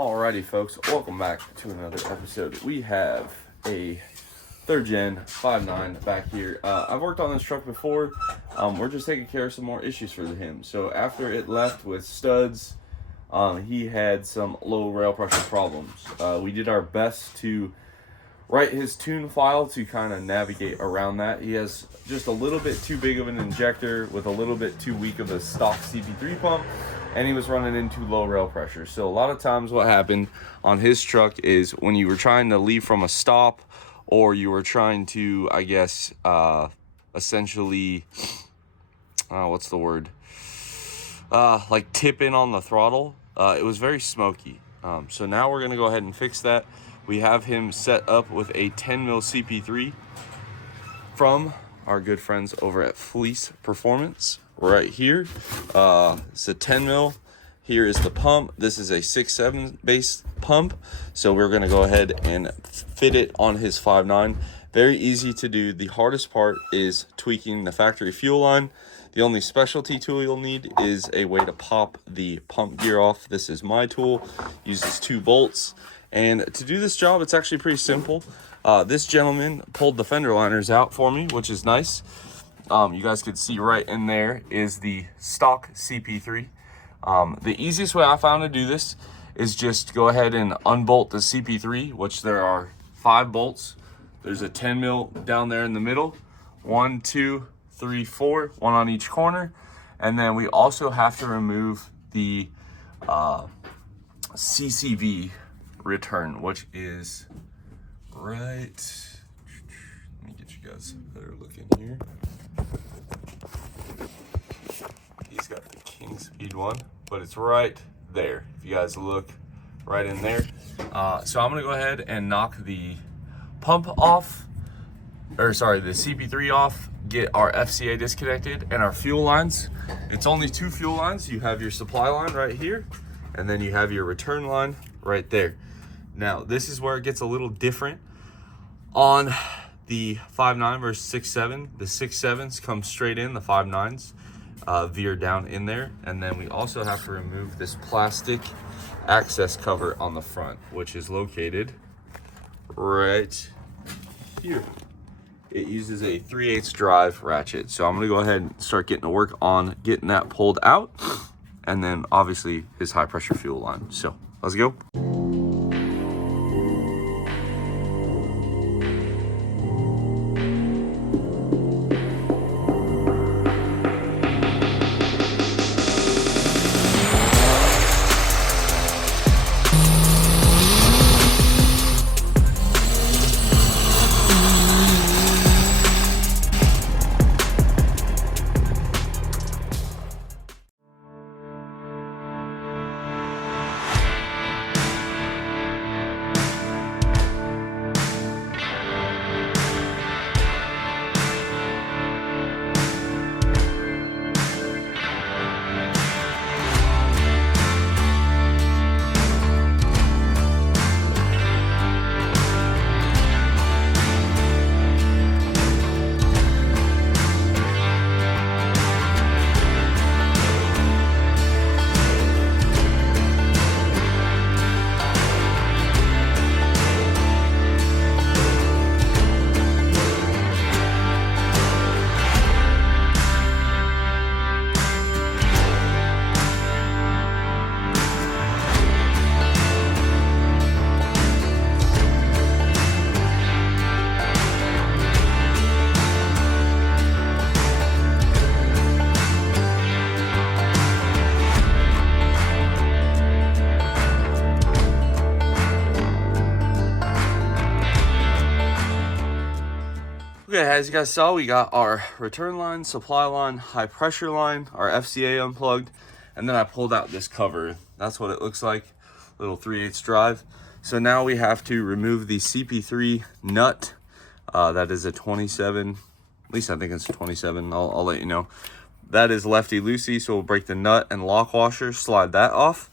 Alrighty, folks, welcome back to another episode. We have a third gen 5.9 back here. I've worked on this truck before. We're just taking care of some more issues for him. So after it left with studs, he had some low rail pressure problems. We did our best to write his tune file to kind of navigate around that. He has just a little bit too big of an injector with a little bit too weak of a stock CP3 pump, and he was running into low rail pressure. So a lot of times what happened on his truck is when you were trying to leave from a stop, or you were trying to, I guess, essentially, what's the word? Like tip in on the throttle, it was very smoky. So now we're gonna go ahead and fix that. We have him set up with a 10 mil CP3 from our good friends over at Fleece Performance right here. It's a 10 mil. Here is the pump. This is a 6.7 base pump. So we're going to go ahead and fit it on his 5.9. Very easy to do. The hardest part is tweaking the factory fuel line. The only specialty tool you'll need is a way to pop the pump gear off. This is my tool. Uses 2 bolts. And to do this job, it's actually pretty simple. This gentleman pulled the fender liners out for me, which is nice. You guys could see right in there is the stock CP3. The easiest way I found to do this is just go ahead and unbolt the CP3, which there are 5 bolts. There's a 10 mil down there in the middle. 1, 2, 3, 4, one on each corner. And then we also have to remove the CCV return, which is right, let me get you guys a better look in here. He's got the King Speed one, but it's right there. If you guys look right in there. So I'm gonna go ahead and knock the pump off, or sorry, the CP3 off, get our FCA disconnected and our fuel lines. It's only 2 fuel lines. You have your supply line right here, and then you have your return line right there. Now, this is where it gets a little different on the 5.9 versus 6.7. The 6.7s come straight in, the 5.9s veer down in there. And then we also have to remove this plastic access cover on the front, which is located right here. It uses a 3/8 drive ratchet. So I'm gonna go ahead and start getting to work on getting that pulled out. And then obviously his high pressure fuel line. So let's go. Okay, as you guys saw, we got our return line, supply line, high pressure line, our FCA unplugged, and then I pulled out this cover. That's what it looks like, little 3/8 drive. So now we have to remove the CP3 nut. That is a 27, at least I think it's a 27, I'll let you know. That is lefty loosey, so we'll break the nut and lock washer, slide that off.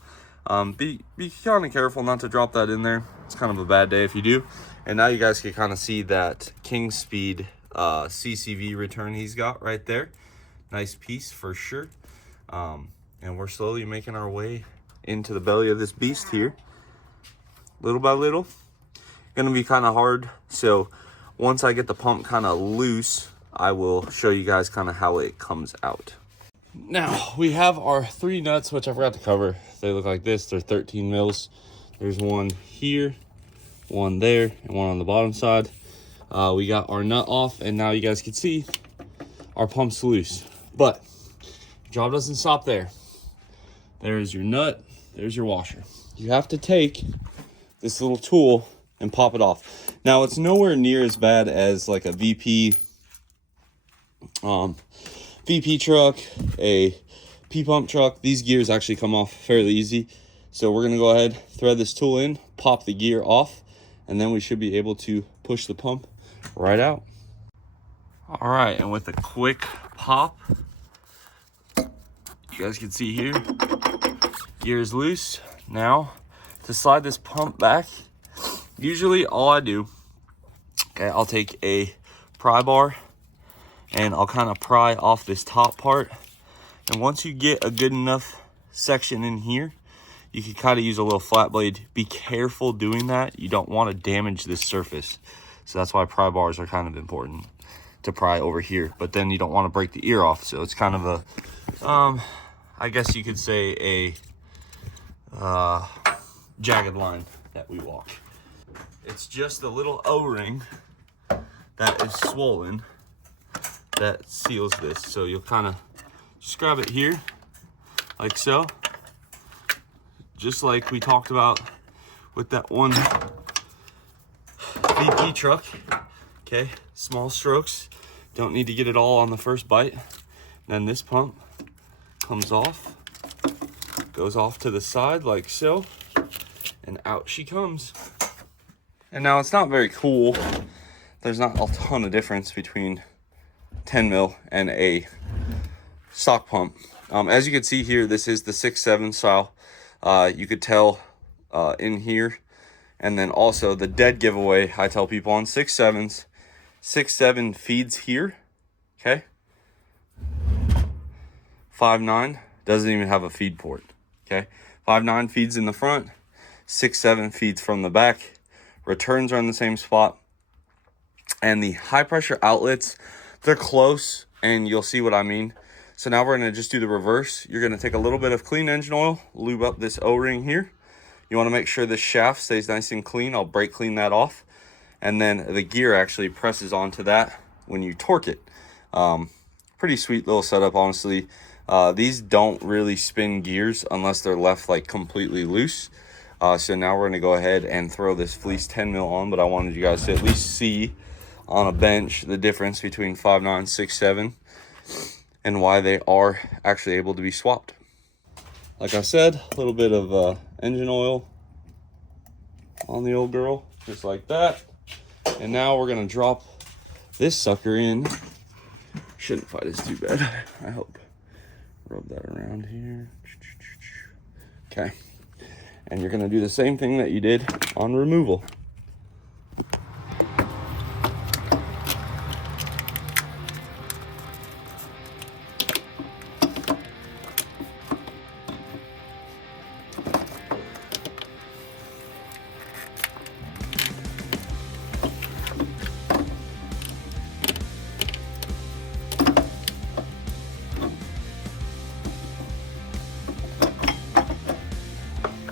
Be kind of careful not to drop that in there. It's kind of a bad day if you do. And now you guys can kind of see that King Speed CCV return he's got right there. Nice piece for sure. And we're slowly making our way into the belly of this beast here. little by little. Gonna be kind of hard. So once I get the pump kind of loose, I will show you guys kind of how it comes out. Now we have our 3 nuts, which I forgot to cover. They look like this. They're 13 mils. There's one here, one there, and one on the bottom side. We got our nut off, and now you guys can see our pump's loose. But job doesn't stop there. There's your nut, there's your washer. You have to take this little tool and pop it off. Now it's nowhere near as bad as like a VP truck, a P-pump truck. These gears actually come off fairly easy. So we're gonna go ahead, thread this tool in, pop the gear off, and then we should be able to push the pump right out. All right, and with a quick pop, you guys can see here, gear is loose. Now, to slide this pump back, usually all I do, okay, I'll take a pry bar and I'll kind of pry off this top part. And once you get a good enough section in here, you can kind of use a little flat blade. Be careful doing that. You don't want to damage this surface. So that's why pry bars are kind of important to pry over here. But then you don't want to break the ear off. So it's kind of a, I guess you could say a jagged line that we walk. It's just a little O-ring that is swollen that seals this. So you'll kind of just grab it here like so, just like we talked about with that one VP truck. Okay, small strokes, don't need to get it all on the first bite. Then this pump comes off, goes off to the side like so, and out she comes. And now it's not very cool. There's not a ton of difference between 10 mil and a stock pump. As you can see here, this is the 6.7 style. You could tell in here. And then also the dead giveaway, I tell people on 6.7s, 6.7 feeds here, okay? 5.9 doesn't even have a feed port, okay? 5.9 feeds in the front, 6.7 feeds from the back. Returns are in the same spot. And the high pressure outlets, they're close, and you'll see what I mean. So now we're gonna just do the reverse. You're gonna take a little bit of clean engine oil, lube up this O-ring here. You wanna make sure this shaft stays nice and clean. I'll brake clean that off. And then the gear actually presses onto that when you torque it. Pretty sweet little setup, honestly. These don't really spin gears unless they're left like completely loose. So now we're gonna go ahead and throw this Fleece 10 mil on, but I wanted you guys to at least see on a bench the difference between 5.9, 6.7, and why they are actually able to be swapped. Like I said, a little bit of engine oil on the old girl, just like that. And now we're gonna drop this sucker in. Shouldn't fight us too bad, I hope. Rub that around here. Okay. And you're gonna do the same thing that you did on removal.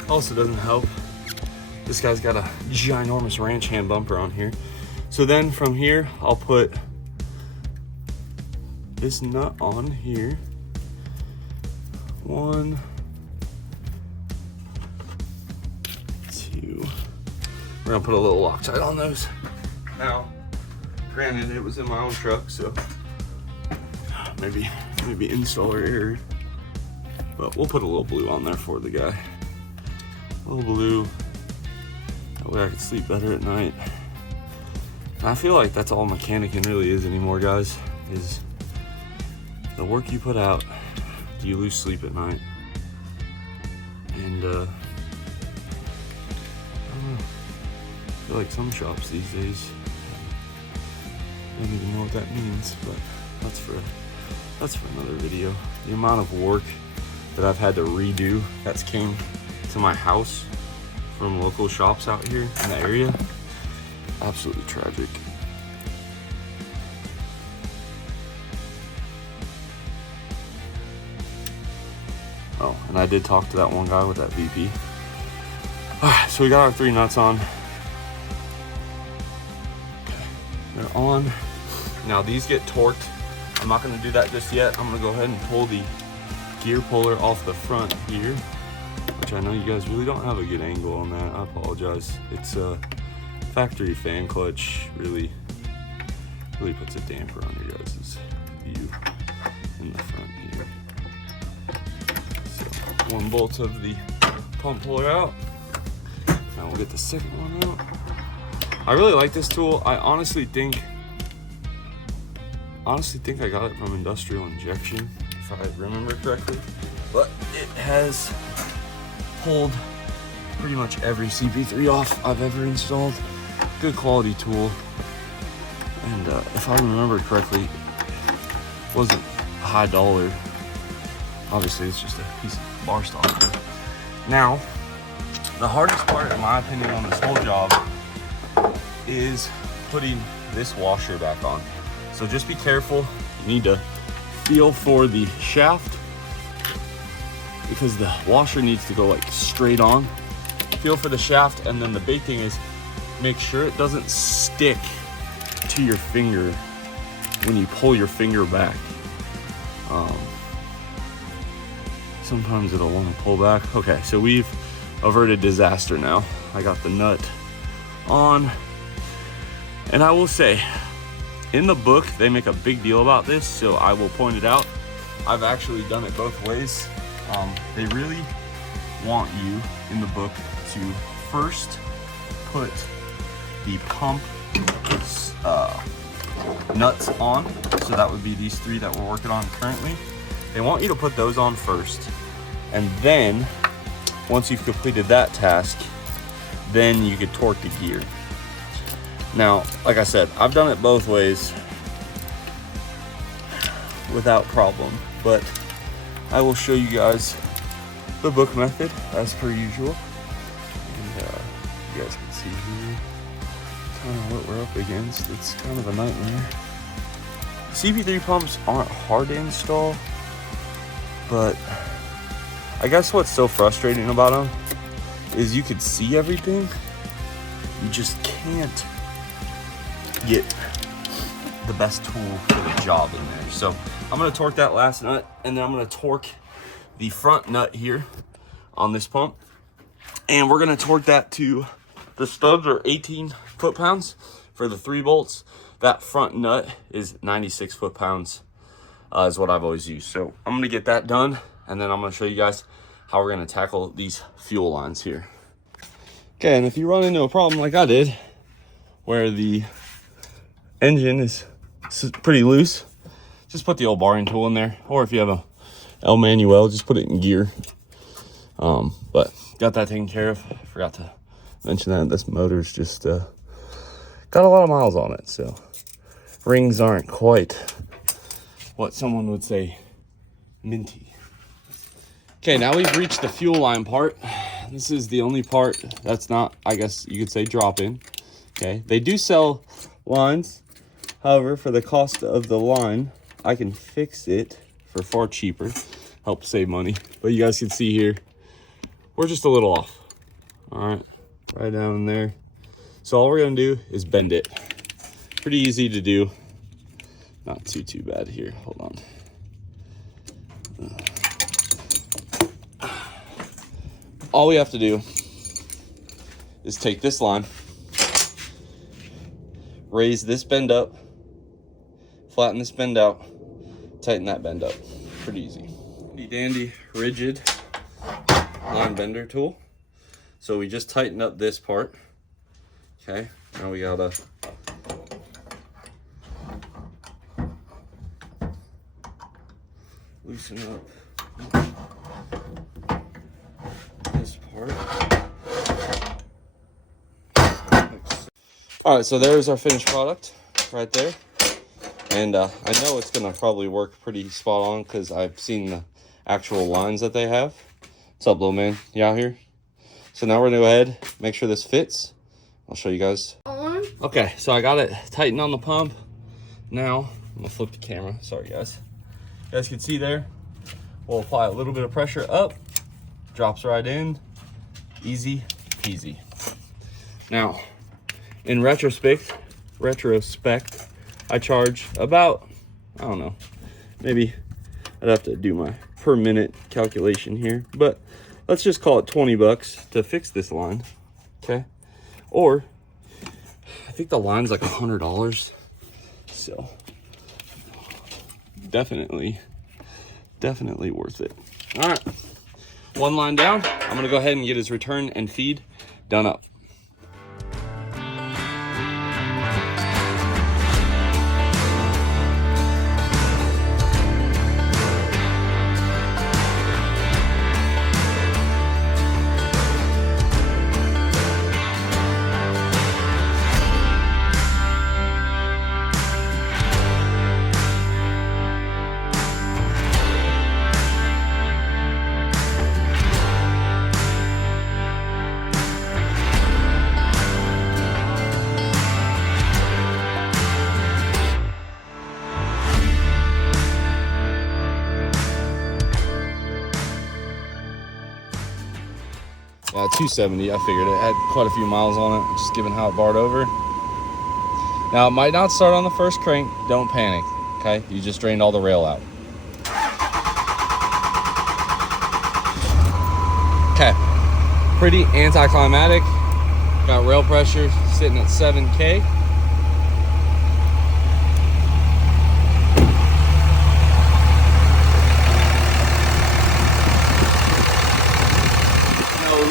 Also doesn't help, this guy's got a ginormous ranch hand bumper on here. So then from here, I'll put this nut on here. 1, 2. We're gonna put a little Loctite on those. Now, granted, it was in my own truck, so maybe installer error. But we'll put a little blue on there for the guy. A little blue, that way I can sleep better at night. And I feel like that's all mechanicing really is anymore, guys, is the work you put out. Do you lose sleep at night? And I don't know, I feel like some shops these days don't even know what that means, but that's for another video. The amount of work that I've had to redo that's came to my house from local shops out here in the area. Absolutely tragic. Oh, and I did talk to that one guy with that VP. Alright, so we got our 3 nuts on. Okay, they're on. Now these get torqued. I'm not gonna do that just yet. I'm gonna go ahead and pull the gear puller off the front here, which I know you guys really don't have a good angle on that. I apologize. It's a factory fan clutch. Really puts a damper on your guys' view in the front here. So 1 bolt of the pump puller out. Now we'll get the second one out. I really like this tool. I honestly think I got it from Industrial Injection, if I remember correctly. But it has pulled pretty much every CP3 off I've ever installed. Good quality tool. And if I remember correctly, it wasn't high dollar. Obviously, it's just a piece of bar stock. Now, the hardest part, in my opinion, on this whole job is putting this washer back on. So just be careful. You need to feel for the shaft because the washer needs to go like straight on. Feel for the shaft, and then the big thing is make sure it doesn't stick to your finger when you pull your finger back. Sometimes it'll want to pull back. Okay, so we've averted disaster now. I got the nut on, and I will say, in the book, they make a big deal about this, so I will point it out. I've actually done it both ways. They really want you, in the book, to first put the pump nuts on. So that would be these 3 that we're working on currently. They want you to put those on first. And then, once you've completed that task, then you could torque the gear. Now, like I said, I've done it both ways without problem, but I will show you guys the book method as per usual. And you guys can see here kind of what we're up against. It's kind of a nightmare. CP3 pumps aren't hard to install, but I guess what's so frustrating about them is you could see everything, you just can't get the best tool for the job in there. So I'm going to torque that last nut, and then I'm going to torque the front nut here on this pump, and we're going to torque that to the studs are 18 foot-pounds for the 3 bolts. That front nut is 96 foot-pounds is what I've always used. So I'm going to get that done, and then I'm going to show you guys how we're going to tackle these fuel lines here. Okay, and if you run into a problem like I did, where the engine is pretty loose, just put the old barring tool in there, or if you have a El Manuel, just put it in gear. But got that taken care of. Forgot to mention that this motor's just got a lot of miles on it, so rings aren't quite what someone would say minty. Okay, now we've reached the fuel line part. This is the only part that's not, I guess you could say, drop-in. Okay, they do sell lines. However, for the cost of the line, I can fix it for far cheaper. Help save money. But you guys can see here, we're just a little off. All right, right down in there. So all we're gonna do is bend it. Pretty easy to do. Not too bad here. Hold on. All we have to do is take this line, raise this bend up, flatten this bend out, tighten that bend up. Pretty easy. Handy dandy rigid line bender tool. So we just tighten up this part. Okay, now we gotta loosen up this part. All right, so there's our finished product right there. And I know it's gonna probably work pretty spot on because I've seen the actual lines that they have. What's up, little man? You out here? So now we're gonna go ahead, make sure this fits. I'll show you guys. Okay, so I got it tightened on the pump. Now, I'm gonna flip the camera. Sorry, guys. You guys can see there. We'll apply a little bit of pressure up. Drops right in. Easy peasy. Now, in retrospect, I charge about, I don't know, maybe I'd have to do my per minute calculation here, but let's just call it 20 bucks to fix this line, okay? Or, I think the line's like $100, so definitely worth it. All right, one line down. I'm gonna go ahead and get his return and feed done up. Yeah, 270, I figured it had quite a few miles on it, just given how it barred over. Now, it might not start on the first crank. Don't panic, okay? You just drained all the rail out. Okay, pretty anticlimactic. Got rail pressure sitting at 7K.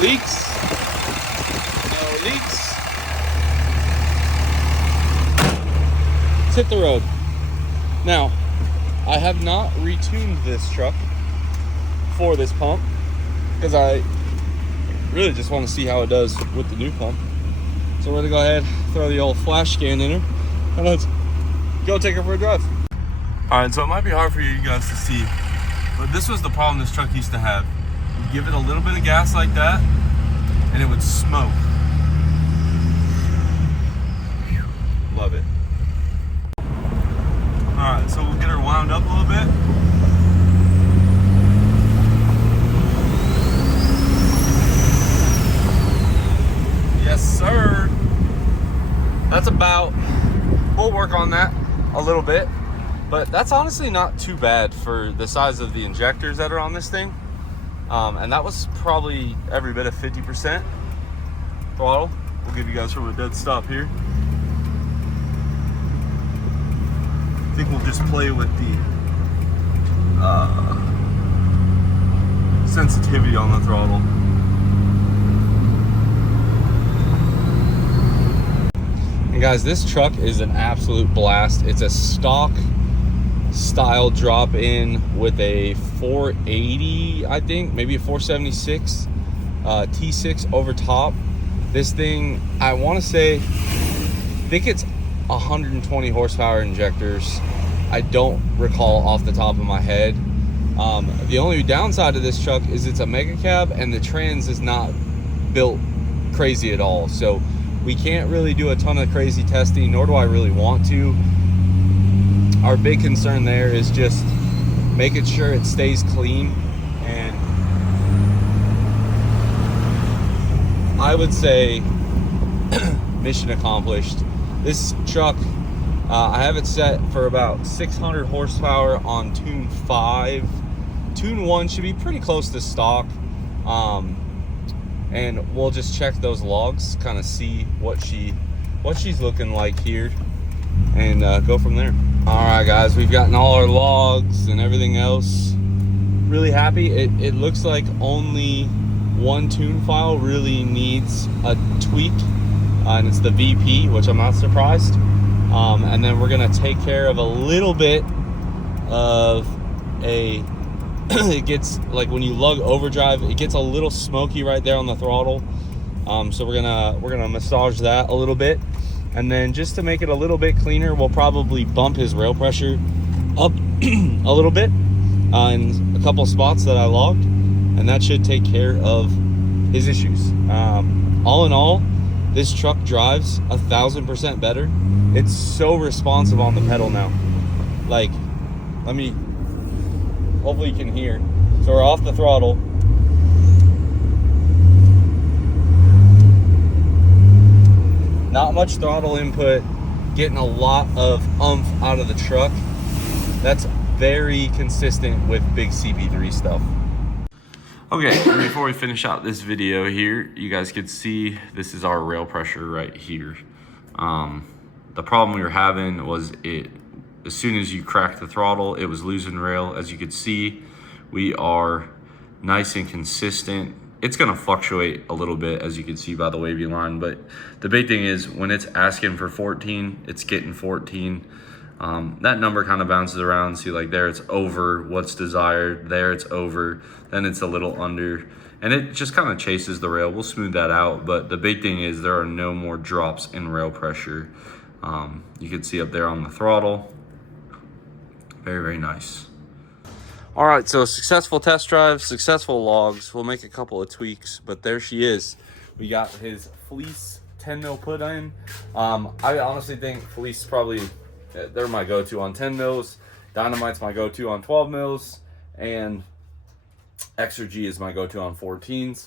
Leaks. No leaks. Let's hit the road. Now, I have not retuned this truck for this pump because I really just want to see how it does with the new pump. So we're gonna go ahead, throw the old flash scan in her, and let's go take her for a drive. All right, so it might be hard for you guys to see, but this was the problem this truck used to have. You give it a little bit of gas like that, and it would smoke. Love it. All right, so we'll get her wound up a little bit. Yes, sir. That's about, we'll work on that a little bit, but that's honestly not too bad for the size of the injectors that are on this thing. And that was probably every bit of 50% throttle. We'll give you guys from a dead stop here. I think we'll just play with the sensitivity on the throttle. And guys, this truck is an absolute blast. It's a stock style drop in with a 480, I think, maybe a 476 T6 over top. This thing, I want to say, I think it's 120 horsepower injectors. I don't recall off the top of my head. The only downside of this truck is it's a mega cab and the trans is not built crazy at all, so we can't really do a ton of crazy testing, nor do I really want to. Our big concern there is just making sure it stays clean, and I would say mission accomplished. This truck, I have it set for about 600 horsepower on tune 5. Tune 1 should be pretty close to stock, and we'll just check those logs, kind of see what she's looking like here, and go from there. All right, guys, we've gotten all our logs and everything else. Really happy. It looks like only one tune file really needs a tweak, and it's the VP, which I'm not surprised. And then we're gonna take care of a little bit of it gets, like when you lug overdrive, it gets a little smoky right there on the throttle. So we're gonna massage that a little bit. And then just to make it a little bit cleaner, we'll probably bump his rail pressure up a little bit in a couple spots that I logged. And that should take care of his issues. All in all, this truck drives 1,000% better. It's so responsive on the pedal now. Like, hopefully you can hear. So we're off the throttle. Not much throttle input, getting a lot of oomph out of the truck. That's very consistent with big CP3 stuff. Okay, before we finish out this video here, you guys could see this is our rail pressure right here. The problem we were having was as soon as you crack the throttle, it was losing rail. As you could see, we are nice and consistent. It's gonna fluctuate a little bit, as you can see by the wavy line, but the big thing is when it's asking for 14, it's getting 14. That number kind of bounces around. See, like there it's over what's desired, there it's over, then it's a little under, and it just kind of chases the rail. We'll smooth that out, but the big thing is there are no more drops in rail pressure. You can see up there on the throttle. Very, very nice. All right, so successful test drive, successful logs. We'll make a couple of tweaks, but there she is. We got his Fleece 10 mil put in. I honestly think Fleece is probably, they're my go-to on 10 mils. Dynamite's my go-to on 12 mils, and Exergy is my go-to on 14s.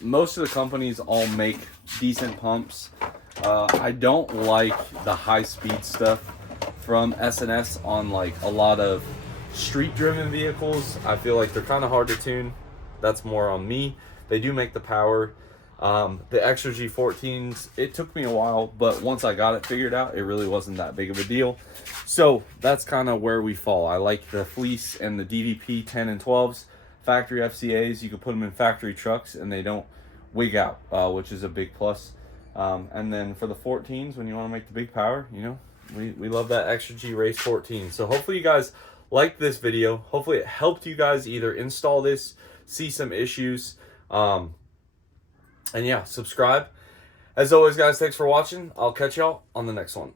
Most of the companies all make decent pumps. I don't like the high-speed stuff from S&S on like a lot of street-driven vehicles. I feel like they're kind of hard to tune. That's more on me. They do make the power. The Exergy 14s, it took me a while, but once I got it figured out, it really wasn't that big of a deal. So that's kind of where we fall. I like the Fleece and the DDP 10 and 12s. Factory FCAs, you can put them in factory trucks and they don't wig out, which is a big plus. And then for the 14s, when you want to make the big power, you know, we love that Exergy Race 14. So hopefully you guys liked this video. Hopefully it helped you guys either install this, see some issues, and yeah, subscribe. As always, guys, thanks for watching. I'll catch y'all on the next one.